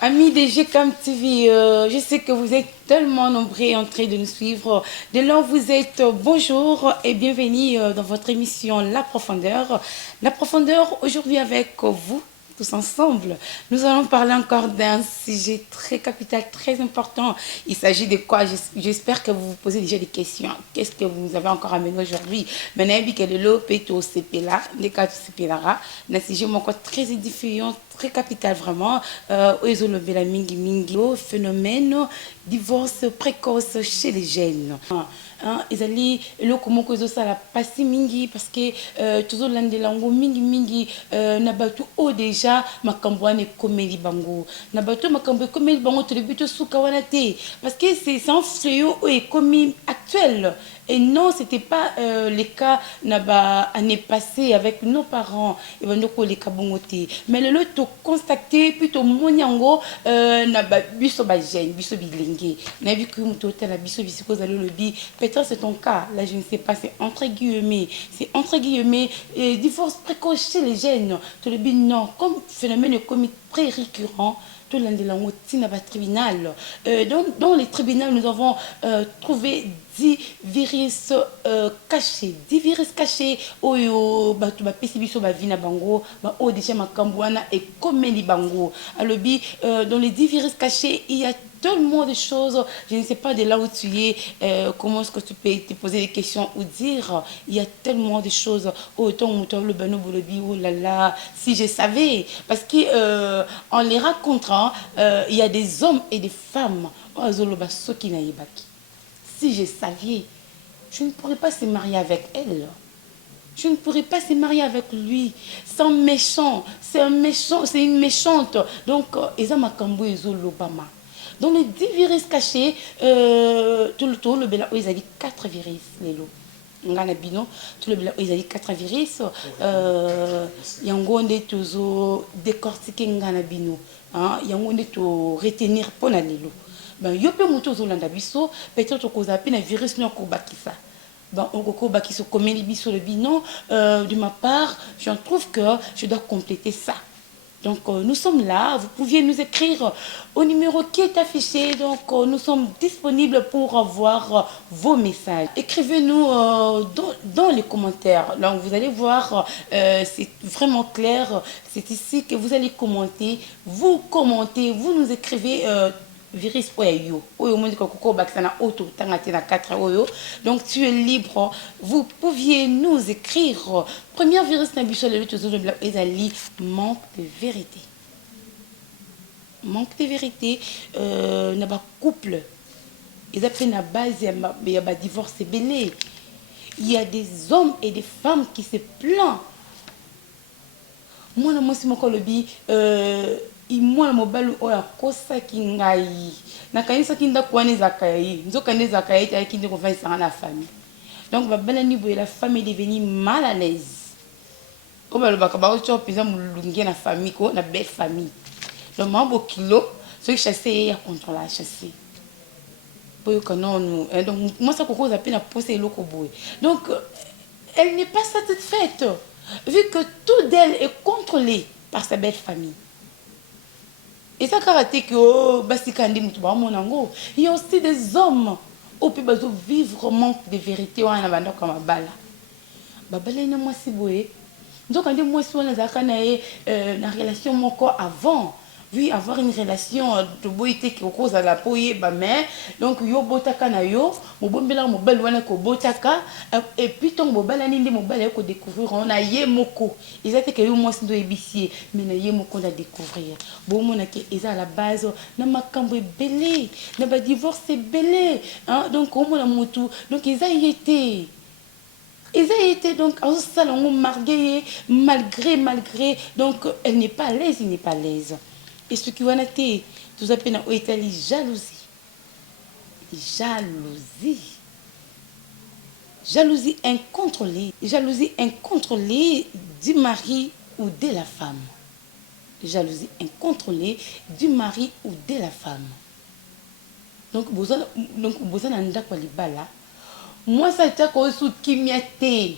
Amis de GCAM TV, je sais que vous êtes tellement nombreux en train de nous suivre. De là où vous êtes, bonjour et bienvenue dans votre émission La Profondeur. La Profondeur, aujourd'hui avec vous, tous ensemble, nous allons parler encore d'un sujet très capital, très important. Il s'agit de quoi? J'espère que vous vous posez déjà des questions. Qu'est-ce que vous nous avez encore amené aujourd'hui? Maintenant, il y a le péto CPLA, les cas CPLA, un sujet encore très édifiant, très capital vraiment. Ils ont levé la mingi mingi, phénomène divorce précoce chez les jeunes. Ezali eloko moko ezosala pasi mingi parce que tozolandela yango mingi na bato oyo deja makambo wana ekomeli bango na bato oyo makambo ekomeli bango tolebi tosuka wana te parce que c'est un fléau oyo ekomi actuel. Et non, ce n'était pas le cas l'année passée avec nos parents. Et ben, donc, les kabongote. Mais le lot, constaté, plutôt, monyango, na biso ba jeune, biso bilingue. Na vu que muto la biso bisiko zalo le bi. Peut-être c'est ton cas. Là, je ne sais pas. C'est entre guillemets. C'est entre guillemets. Divorce précoce chez les jeunes. Tu le bi non. Comme phénomène comme très récurrent. Tout tribunal. Dans les tribunaux, nous avons trouvé 10 virus cachés. 10 virus cachés. Oyo, batu ba pesi biso ba vina bango, ba o déjà makambouana et comme les bango. Alors, dans les 10 virus cachés, il y a tellement de choses. Je ne sais pas de là où tu es, comment est-ce que tu peux te poser des questions ou dire. Il y a tellement de choses. Autant le bano bolobi, oh là là, si je savais. Parce qu'en les racontant, il y a des hommes et des femmes. Si je savais, je ne pourrais pas se marier avec elle. Je ne pourrais pas se marier avec lui. C'est un méchant. C'est un méchant. C'est une méchante. Donc, Eza Makambo Ezo Lobama. Dans les 10 virus cachés, tout le tour, le bela, ils ont dit 4 virus, les lots. Ngana bino, tout le bela, ils ont dit 4 virus. Yangonde tozo décortiquer ngana bino. Yangonde to retenir pour la lelo. Ben, yope muto zo landa biso, peut-être que vous avez un virus non kobakisa. Ben, qui se commet biso le binon, de ma part, j'en trouve que je dois compléter ça. Donc, nous sommes là. Vous pouviez nous écrire au numéro qui est affiché. Donc, nous sommes disponibles pour avoir vos messages. Écrivez-nous dans les commentaires. Donc, vous allez voir, c'est vraiment clair. C'est ici que vous allez commenter. Vous commentez, vous nous écrivez virus oyo oyo monde kokoko bakana auto tangati na 4 oyo. Donc tu es libre, vous pouviez nous écrire. Première virus na biso le tozo de ezali manque de vérité. Manque de vérité na ba couple ils appellent na base ya ba divorce belé. Il y a des hommes et des femmes qui se plaignent. Moi na moi c'est mon kolobi imwana mobali oyo akosaki ngai nakanisaki ndako wana ezaka ye nzokande ezaka ye tayaki nde kovaisanga na famille. Donc babalani boye la famille est devenue mal à l'aise oyo balobaka baotya mpenza molungi na famille ko na belle famille. Donc mambo kilo soki chasse ye ya contrôle a chasse boyoka nonu. Donc moi ça kokoza mpe na pose eloko boye. Donc elle n'est pas satisfaite vu que tout d'elle est contrôlé par sa belle famille. Et ça karaté que il y a aussi des hommes au peut vivre manque de vérité ou en abandon comme bala. Babala ina moi si boé. Donc quand moi si on a na relation moko avant. Oui, avoir une relation de boité qui cause à la poye ba mais donc yo botaka na yo mo bombela mo bel wana ko botaka et puis ton mobala nindi mobala ko découvrir on a yé moko ils étaient que yo moi ndo ébicier mais na yé moko na découvrir bon mona que eza à la base na makambo belé na ba divorce belé hein donc au mona mutu donc ils a été. Ils ont été donc en salon malgré donc elle n'est pas à l'aise, il n'est pas à l'aise. Et ce qui va noter, tout à fait en Italie, jalousie. Jalousie incontrôlée. Jalousie incontrôlée du mari ou de la femme. Jalousie incontrôlée du mari ou de la femme. Donc, besoin d'un d'accord. Moi, ça a été sous Kimiate.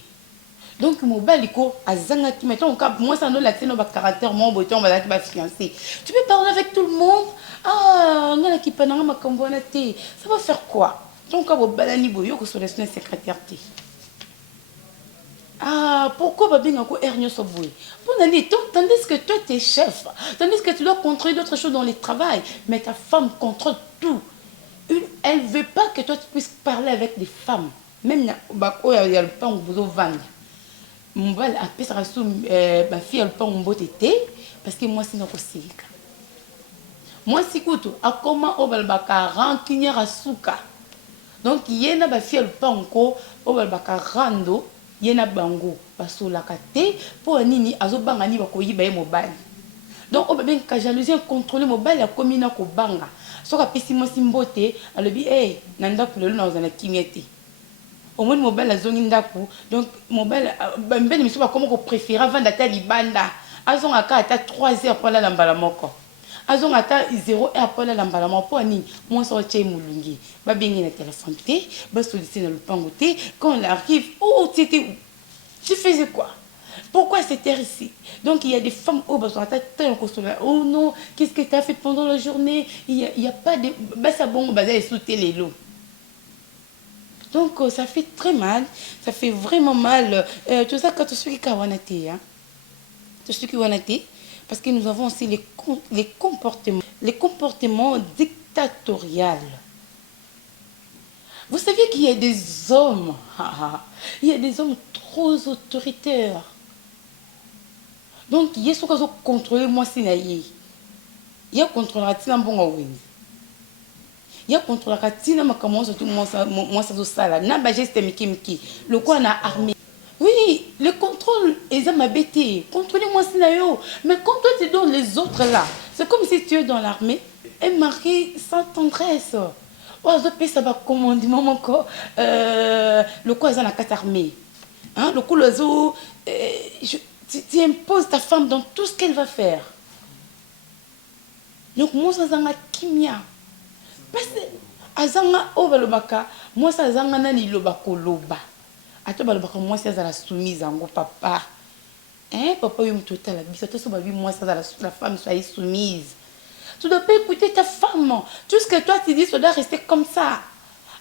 Donc mobile iko azanga qui mettons cas moi ça nous l'accès dans caractère mon beauté on va la fiancé. Tu peux parler avec tout le monde. Ah, ngala ki pananga makambo na té. Ça va faire quoi? Donc ka mobile ni boyo ko sur la secrétaire té. Ah, pourquoi babinga ko ernyo so boy? Pour nani tandis que toi tu es chef, tandis que tu dois contrôler d'autres choses dans le travail, mais ta femme contrôle tout. Elle veut pas que toi tu puisses parler avec des femmes. Même bako ya le pan bozo vendre. Mon bal a pris sa sous ma fille elle pas un beau tété parce que moi sinon aussi. Moi si kuto a comment au bal baka rankinyer asuka. Donc yena ba fille elle pas encore au bal baka rando yena bango parce la kate pour nini azobanga ni bakoyi ba mobile. Donc au ben ka jalousie contrôler mobile ya komina ko banga. Soka pesi mo simbote alobi nanda pulelo na ozana kimiete. Au moins mobile la zone ndaku donc mobile ben mais c'est pas comment qu'on préfère avant d'ata libanda azon aka ata 3 heures pour la lambala moko azon ata 0 heure pour la lambala moko ni moi so tché mulungi ba bengi na téléphone té ba solliciter na lupango té quand on arrive oh tu étais où tu faisais quoi pourquoi c'était ici donc il y a des femmes oh bah ata très consolé oh non qu'est-ce que tu as fait pendant la journée il y a pas de bah ça bon bah ça sauter les lots. Donc ça fait très mal, ça fait vraiment mal. Tout ça quand tu suis qui hein? Tu suis qui parce que nous avons aussi les comportements dictatoriaux. Vous saviez qu'il y a des hommes, il y a des hommes trop autoritaires. Donc il y a ce qu'on contrôler moi c'est naïe. Il y a contrôler un bon il y a contrôle la tina makamon surtout moi ça sala na ba geste miki le quoi na armée oui le contrôle ils ont m'abêté contrôler moi sinayo mais quand toi tu es dans les autres là c'est comme si tu es dans l'armée un mari sans tendresse oh je peux ça va commandement mon corps le quoi ils ont la carte armée hein le coup le zo tu imposes ta femme dans tout ce qu'elle va faire donc moi ça zanga kimia parce que azanga obalobaka moi ça azanga nani lobako loba ato balobaka moi ça la soumise ango papa hein papa yo mtota la biso to so babi moi ça la femme soit soumise tu dois pas écouter ta femme tout ce que toi tu dis ça doit rester comme ça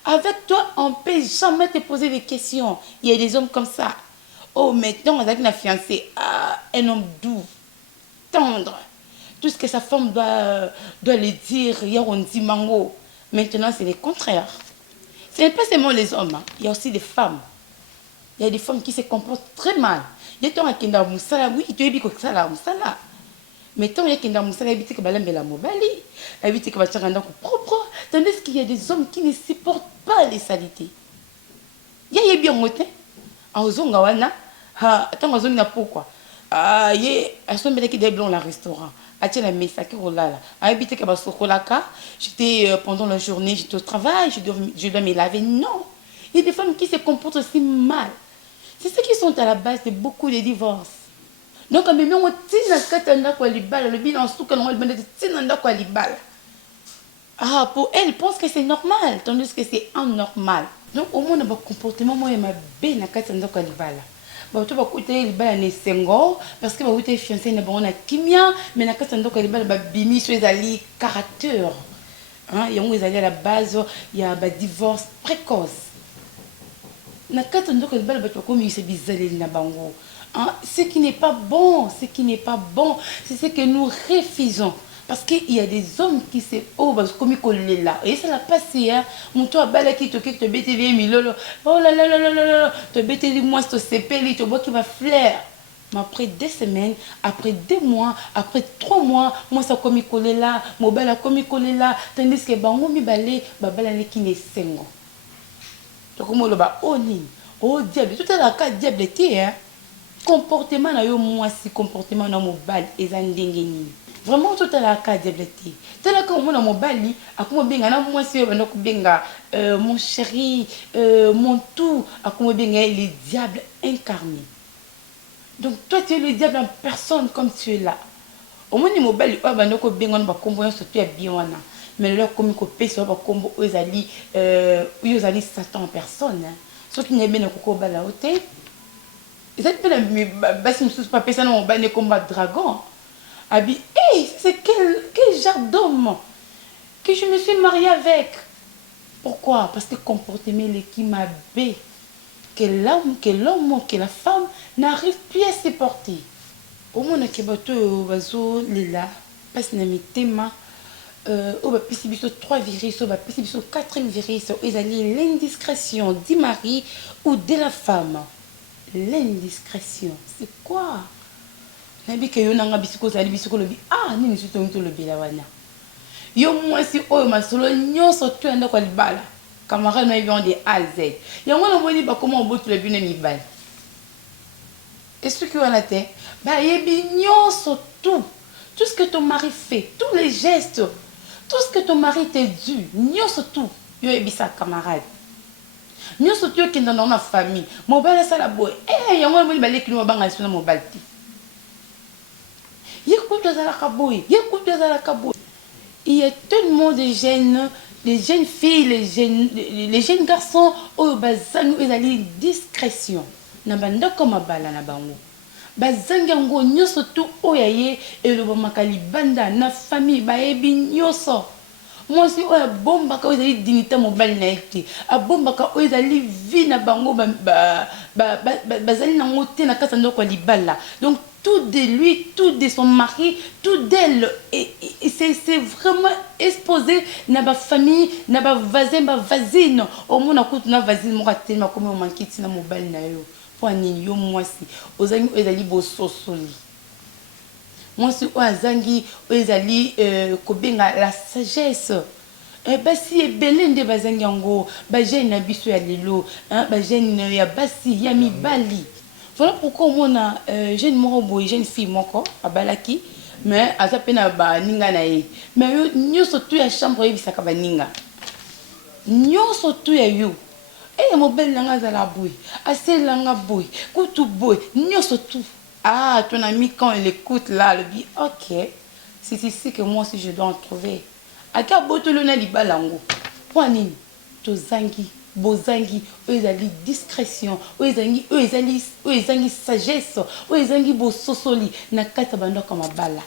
avec toi on peut jamais te poser des questions il y a des hommes comme ça oh maintenant avec la fiancée un homme doux tendre tout ce que sa femme doit lui dire, il y a un dit mango. Maintenant, c'est le contraire. Ce n'est pas seulement les hommes, hein. Il y a aussi des femmes. Il y a des femmes qui se comportent très mal. Il y a des gens qui sont oui, tu es bien comme ça, là. Mais tant il y a des gens qui sont là, ils sont là, mobali. Ils sont là, propre. Tandis qu'il y a des hommes qui ne supportent pas les saletés. Il y a bien moté. En Zongawana, attends, en Zongawana, pourquoi? Il y a des gens qui déblont le restaurant. J'étais pendant la journée, j'étais au travail, je dois me laver. Non, il y a des femmes qui se comportent aussi mal. C'est ceux qui sont à la base de beaucoup de divorces. Donc, même on pour elle, pense que c'est normal, tandis que c'est anormal. Donc, au moins, on a un comportement, moi, je bien à bah tu vas écouter le bal ne sengo parce que bah vous êtes fiancé na bon na kimia mais na kasa ndoko le bal ba bimi so ezali caractère hein yango ezali à la base il y a ba divorce précoce na kasa ndoko le bal ba to comme c'est bizarre na bango hein ce qui n'est pas bon c'est ce que nous refusons. Parce qu'il y a des hommes qui se oh bah comme ils là et ça l'a passé hein mon toi bala qui te bête les milolo oh là là là là là te bête les mois te sepeli te bois qui va flair mais après 2 semaines après 2 mois après 3 mois moi ça comme il là mon bala comme il là tandis que bango mi balé babala les qui ne sengo to comme le ba oni oh diable tout à la cas diable était hein comportement na yo moi si comportement na mobile ezandengeni vraiment tout à la cas diableté tout à la cas on a mon bali akuma benga na moi si on benga mon chéri mon tout akuma benga les diables incarnés donc toi tu es le diable en personne comme tu es là au moins ni mobile o ba ndoko benga on ba kombo yo surtout ya bien wana mais là comme ko pesa ba kombo ezali satan en personne hein surtout ni bien ko bala hote Et ça peut basi me pas ça non ba ne combat dragon. Abi, hey, c'est quel genre d'homme que je me suis mariée avec. Pourquoi? Parce que comportement qui m'a bé que l'homme, que la femme n'arrive plus à se porter. Au moins que bato bazo lila passe na mitema au ba pisi biso 3 virus au ba pisi biso 4e virus ezali l'indiscrétion du mari ou de la femme. L'indiscrétion, c'est quoi? Nabi ke yo nanga bisiko zali bisiko lobi ah nini suto mito lobi la wana. Yo mwasi oyo masolo nyonso tu enda kwa libala. Camarade na yon de A à Z. Yango na boni ba comment obotu le bine mibali. Est-ce que on a té? Ba yebi nyonso tout. Tout ce que ton mari fait, tous les gestes, tout ce que ton mari te dit, nyonso tout. Yo yebi sa camarade. Nyonso tu qui dans ma famille. Mobile ça la boy. Eh yango na boni ba leki no banga suna mobile ti. Écoute la kaboy. Écoute la kaboy. Il y a tellement de jeunes, les jeunes filles, les jeunes garçons, oh bazangu ezali discrétion. Na banda comme bala na bango. Bazanga ngo nyoso tu oyaye elobo makali banda na famille ba ebi nyoso. Moi si oya bomba ka ezali dignité mobile na ete. A bomba ka ezali vie na bango bazali na ngote na kasa ndoko libala. Donc tout de lui, tout de son mari, tout d'elle. Et c'est vraiment exposé dans ma famille, dans ma voisin, ma voisine. Au moins, on a une voisine, on a tellement comme on manque de mobile. Pour un yo moi si. Aux amis, ils allaient bosser soli. Moi si aux amis, ils allaient kobenga la sagesse. Bah si belende de bazangango, bah j'ai une abisso ya lilo, bah j'ai une ya basi ya mi bali. Voilà pourquoi on a jeune morobo jeune fille moko abalaki mais aza pena ba ninga na ye mais yo nyoso tu ya chambre yebisaka ba ninga nyoso tu ya yo e mobile nanga za la boy assez langa boy kutu boy nyoso tu ah ton ami quand il écoute là le dit OK c'est ici que moi aussi je dois en trouver aka botolo na libalango pour nini to zangi bozangi ezali discrétion ezali sagesse ezali bososoli na kata bando comme bala.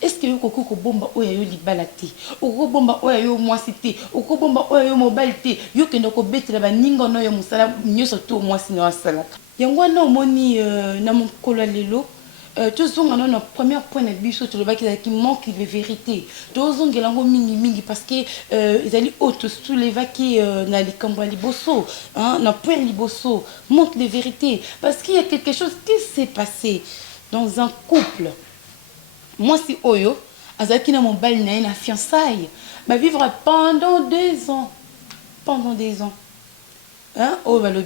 Est-ce que yo koko bomba oya yo libala te oko bomba oya yo mwasi te oko bomba oya yo mobile te yo kendo ko betela ba ninga no yo musala nyoso to mwasi no asalaka yango na omoni na mokolo lelo tous ont un premier point de vue sur le bac qui manque de vérité. Tous ont un mingi parce que ils allaient autres sous les vaquets dans les cambouis liboso, dans point liboso manque de vérité parce qu'il y a quelque chose qui s'est passé dans un couple. Moi si oyo, azaki na mon bal na une fiançailles, ma vivre pendant 2 ans, pendant 2 ans. Hein? Oh, bah, le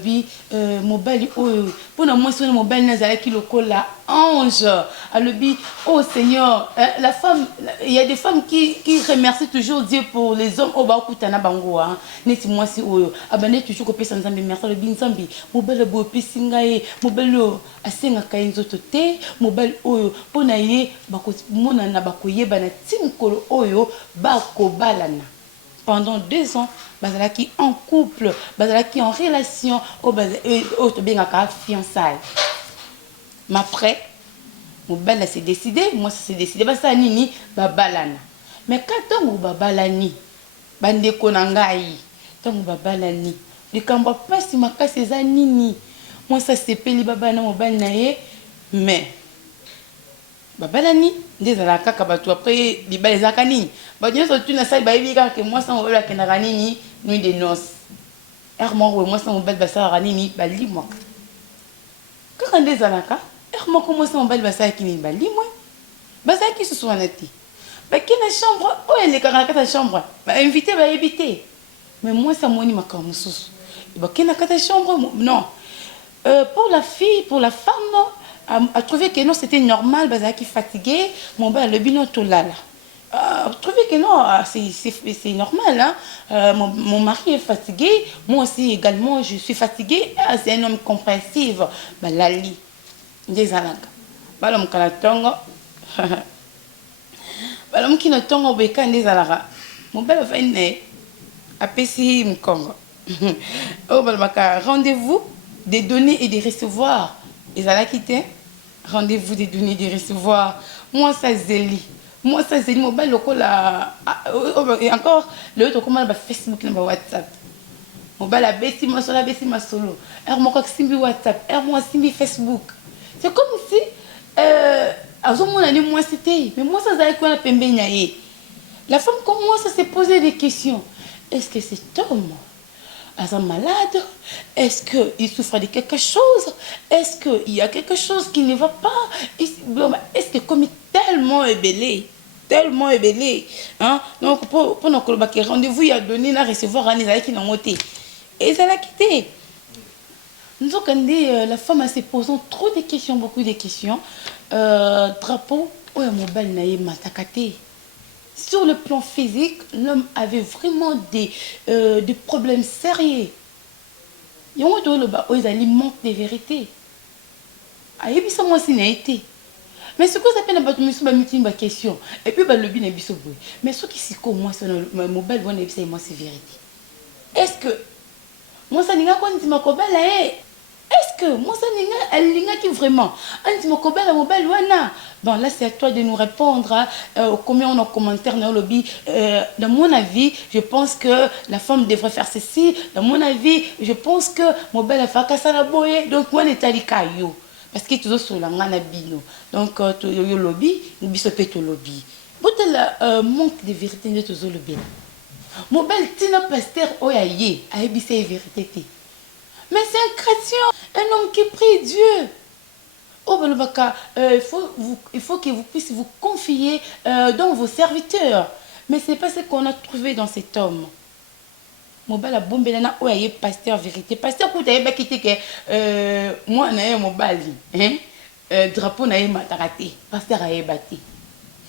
mobile, oh, pour moi, c'est mobile, n'a qui le colle la ange. Le oh Seigneur, la femme, il y a des femmes qui remercient toujours Dieu pour les hommes. Oh, bah, écoute, bango, hein. N'est-ce moi, si, oh, abandonné toujours que personne n'a merci le bin zambi. Mobile, beau, pissingae, mobile, asenga kainzo tote, mobile, oh, ponaye, bako, mona na bakoye, bana, timkolo, oh, bako, balana. Pendant 2 ans, bazalaki en couple, bazalaki en relation, au bien à fiançailles. Mais après, mon belle s'est décidé, moi ça s'est décidé, bah ça nini, babalana. Mais quand on babalani, bande konangai, quand on babalani, le kamba pas si ma casse c'est nini, moi ça c'est peli babana mon belle naie, mais babalani ndezalaka kabatu après libala ezaka nini banyoso tu na sai bayebi kaka moi ça mobile akendaka nini nuit de noces ermoko moi ça mobile basalaka nini balimwa kaka ndezalaka ermoko moi ça mobile basalaki nini balimwa bazalaki susu wana te baki na chambre oyo elekaka na kati ya chambre bainvité bayebi te mais moi ça moni makambo mosusu baki na kati ya chambre non pour la fille pour la femme a trouvé que non c'était normal bazaki qui fatigué mon bas le bilan tout là trouvé que non c'est normal hein? Mon mari est fatigué moi aussi également je suis fatiguée c'est un homme compréhensif balali des alaka balom kanatongo balom kinatongo beka des alaka mon bel vene apesi mkongo oh balmaka rendez-vous des donner et des recevoir. Et ça l'a quitté. Rendez-vous des données et des recevoir. Moi, ça zéli. Moi, ça zéli. Mobile local là. Et encore, le autre, comment Facebook, WhatsApp. Mobile a baissé ma solo, baissé ma solo. Moi, quand simbi WhatsApp, moi, simbi Facebook. C'est comme si, à ce moment-là, moi, c'était. Mais moi, ça zéli quoi la pembe nyaye. La femme commence à se poser des questions. Est-ce que cet homme est malade? Est-ce qu'il souffre de quelque chose? Est-ce qu'il y a quelque chose qui ne va pas? Est-ce que comme il est tellement ébellé, hein? Donc pour notre rendez-vous, il a donné à recevoir un Isaïe qui n'a monté. Et ça l'a quitté. Nous avons la femme se posant trop de questions, beaucoup de questions. Drapeau, ouais, mobile n'a matakate. Sur le plan physique, l'homme avait vraiment des problèmes sérieux. Il y a un manque de vérité. Il y a un été. Mais ce que ça fait, c'est une question. Et puis, le bien est mais ce qui s'est comme moi, c'est le mobile, c'est vérité. Est-ce que moi, ça n'est pas quoi, est-ce que moi, ça n'est pas qui vraiment bon, là, c'est à toi de nous répondre. Combien on a commentaire dans le lobby. Dans mon avis, je pense que la femme devrait faire ceci. Dans mon avis, je pense que mon bel a fait ça la boye. Donc, moi, je suis caillou. Parce que toujours sur la bino. Donc, le lobby, nous sommes au lobby. Le manque de vérité de toujours le bien. Mon bel tina pasteur oyaye a ébissé la vérité. Mais c'est un chrétien, un homme qui prie Dieu. Il faut que vous puissiez vous confier dans vos serviteurs. Mais ce n'est pas ce qu'on a trouvé dans cet homme. Mobile bombe là oyaye pasteur vérité. Pasteur pour t'aller quitter que moi na mobile hein drapeau na matarate. Pasteur a battu.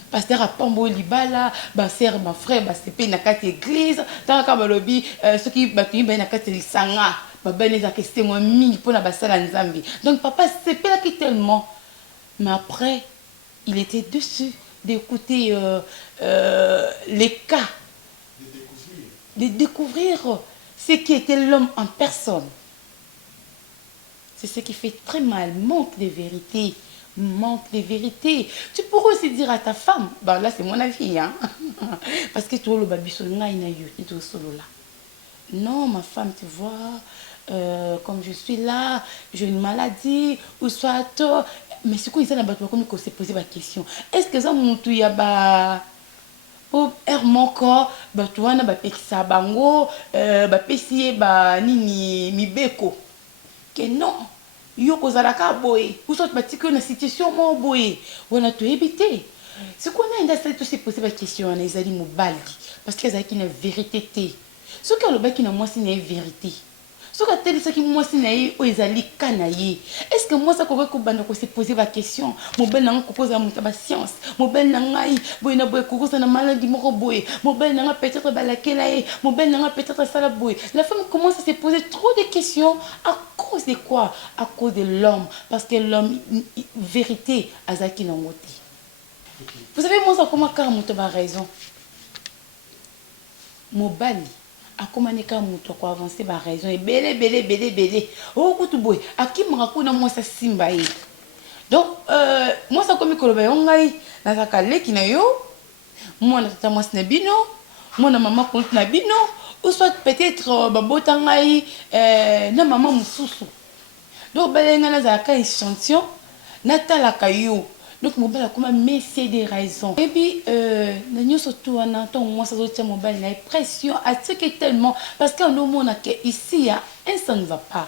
Pasteur a pambo libala, ba sœur, ma frère, ba sepe na kati église, tant ka balobi ceux qui batu ba na kati lisanga, ba ben les akesté moi mingi pour na basala nzambi. Donc papa sepe là qui tellement. Mais après, il était dessus d'écouter les cas, de découvrir ce qui était l'homme en personne. C'est ce qui fait très mal, manque de vérité. Manque de vérité. Tu pourrais aussi dire à ta femme, bah là c'est mon avis, hein? Parce que tu as le baby solo là. Non, ma femme, tu vois, comme je suis là, j'ai une maladie, ou soit toi. Mais c'est quoi, il s'est se poser la question. Est-ce que ça mon tout y a bah pour mon corps, bah tu vois, bah pekisa bango, bah pesier bah nini mi beko. Que non. Yo kozalaka boye ou soit batiko na situation mo boye wana to éviter c'est qu'on a industrie tout se poser la question les ali mobali parce que ça qui une vérité té ce que le ba qui na moi c'est une vérité ce que tel ce qui moi c'est na o ezali kanaye est-ce que moi ça ko banda ko se poser la question mobile na ko poser mon ba science mobile na ngai boye na boye ko na maladie moko boye mobile na peut-être balakela mobile na peut-être ça la boye la femme commence à se poser trop de questions à cause de quoi? À cause de l'homme. Parce que l'homme, vérité, Azaki Nangote. Vous savez, moi, ça commence à avoir raison. Mobali, à comment est-ce que avancer par raison? Et belé. Oh, Koutouboué, à qui me raconte moi ça simbaye? Donc, moi, ça comme que le bayon, na zakale qui na yo, moi, na tata moi, snabino, moi, na maman, compte nabino. Ou soit peut-être babotangai na maman mususu donc balenga na zaka échantillon natala kayo donc mobile comme mais c'est des raisons et puis na nyoso tout wana ton moi ça doit mobile na pression à ce que tellement parce qu'on nous mona que ici ya ça ne va pas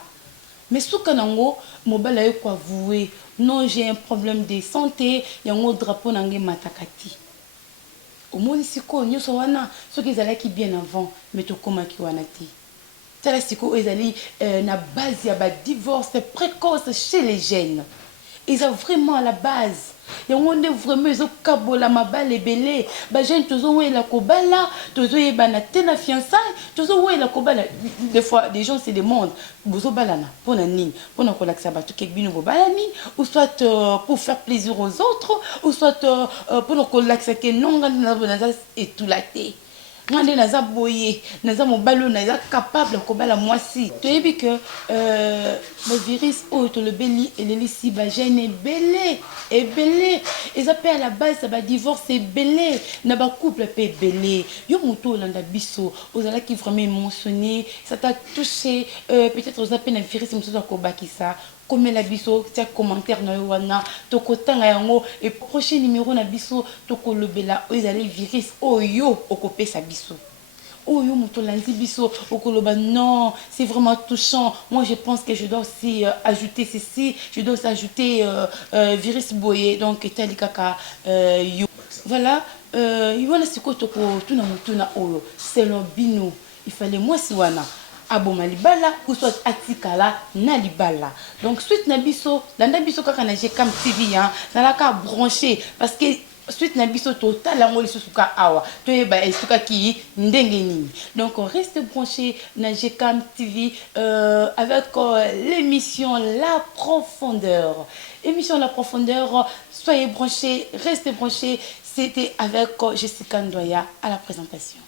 mais sous kanango mobile a quoi vouer non j'ai un problème de santé yango drapeau nange matakati au monde ici quoi nous sommes wana ceux qui allaient qui bien avant mais tout comment qui wana ti tala siko ezali na base ya ba divorce précoce chez les jeunes ils ont vraiment à la base et on est vraiment ils ont kabola mabale belé ba jeune toujours ouais la kobala toujours yeba na tena fiançailles toujours ouais la kobala des fois des gens se demandent bozo balana pour na nini pour na kolakisa batu ke bino balani ou soit pour faire plaisir aux autres ou soit pour na kolakisa ke nonga na et tout la té moi nde naza boye naza mobalo naza capable kobala mwasi toyebi que bavirus oyo tolobeli elelisi bagene ebele eza mpe à la base ya badivorce ebele na bacouple mpe ebele yo moto olanda biso ozalaki vraiment émotionné ça t'a touché peut-être oza mpe na virus mosusu akobakisa komela biso tia commentaire na yo wana tokotanga yango et prochain numéro na biso tokolobela oyo ezali virus oyo okopesa biso oyo moto landi biso okoloba non c'est vraiment touchant moi je pense que je dois aussi ajouter ceci je dois aussi ajouter virus boye donc etali kaka yo voilà wana sikoyo tokotuna motuna oyo selon bino il fallait mwasi wana aboma libala ou soit atikala na libala donc suite na biso landa biso kaka na GCAM TV hein nalaka branché parce que suite na biso total yango lisusu ka awa toyeba esukaki ndenge nini donc on reste branché na GCAM TV avec l'émission La Profondeur. Émission La Profondeur, soyez branchés, restez branchés. C'était avec Jessica Ndoya à la présentation.